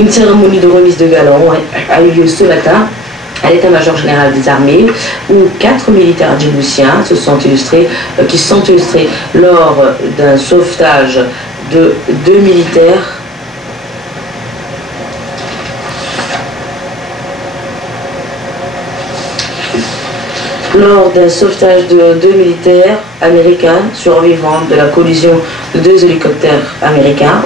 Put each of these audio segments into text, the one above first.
Une cérémonie de remise de galons a eu lieu ce matin à l'état-major général des armées, où 4 militaires djiboutiens qui sont illustrés lors d'un sauvetage de 2 militaires américains survivants de la collision de 2 hélicoptères américains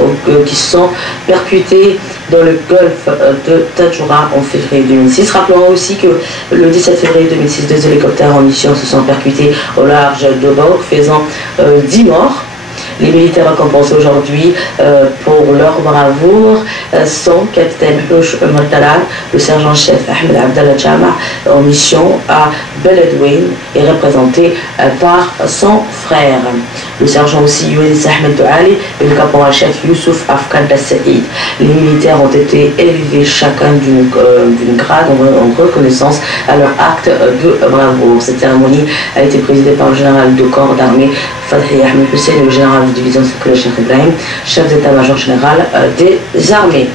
qui sont percutés dans le golfe de Tadjoura en février 2006. Rappelons aussi que le 17 février 2006, 2 hélicoptères en mission se sont percutés au large de Bourg, faisant 10 morts. Les militaires récompensés aujourd'hui pour leur bravoure sont capitaine Houch Murtalal, le sergent-chef Ahmed Abdallah Jama en mission à Beledweyne et représenté par son frère. Le sergent aussi Younis Ahmed Douali et le caporal-chef Youssouf Afkan Saïd. Les militaires ont été élevés chacun d'une grade en reconnaissance à leur acte de bravoure. Cette cérémonie a été présidée par le général de corps d'armée Fathi Ahmed Hussein et le général de division Sekouler Cheikh Ibrahim, chef d'état-major général des armées.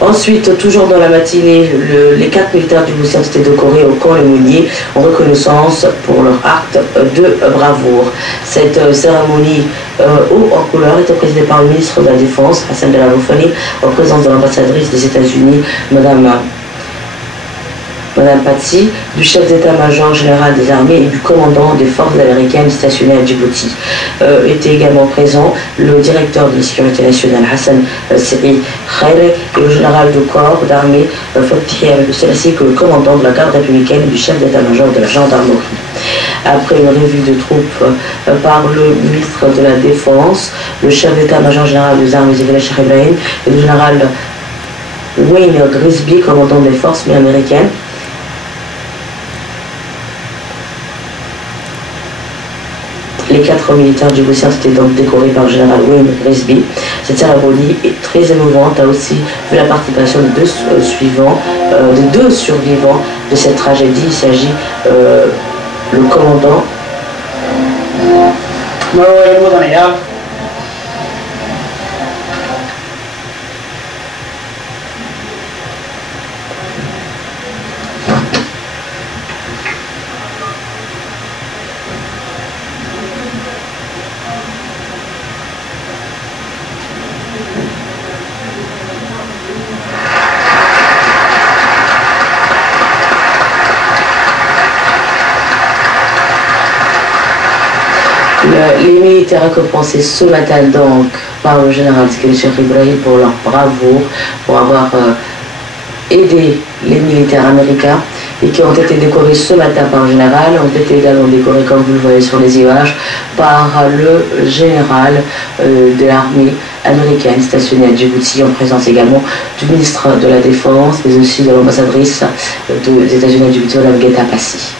Ensuite, toujours dans la matinée, les 4 militaires du Boussia ont été décorés au camp Le Mounier en reconnaissance pour leur acte de bravoure. Cette cérémonie haut en couleur était présidée par le ministre de la Défense, Hassan Delaroufani, en présence de l'ambassadrice des États-Unis, Madame Patsy, du chef d'état-major général des armées et du commandant des forces américaines stationnées à Djibouti. Étaient également présents le directeur de la sécurité nationale Hassan Seri Khairé et le général de corps d'armée Fathi Ahmed Hussein, ainsi que le commandant de la garde républicaine et du chef d'état-major de la gendarmerie. Après une revue de troupes par le ministre de la Défense, le chef d'état-major général des armées Cheikh Ibrahim et le général Wayne Grisby, commandant des forces américaines, les 4 militaires djiboutiens étaient donc décorés par le général Wayne Grisby. Cette cérémonie est très émouvante, a aussi vu la participation de deux survivants de cette tragédie. Il s'agit le commandant les militaires récompensés ce matin donc par le général Cheikh Ibrahim pour leur bravoure, pour avoir aidé les militaires américains et qui ont été décorés ce matin par le général, ont été également décorés, comme vous le voyez sur les images, par le général de l'armée américaine stationnée à Djibouti, en présence également du ministre de la Défense, mais aussi de l'ambassadrice des États-Unis à Djibouti, Mme Geta Passi.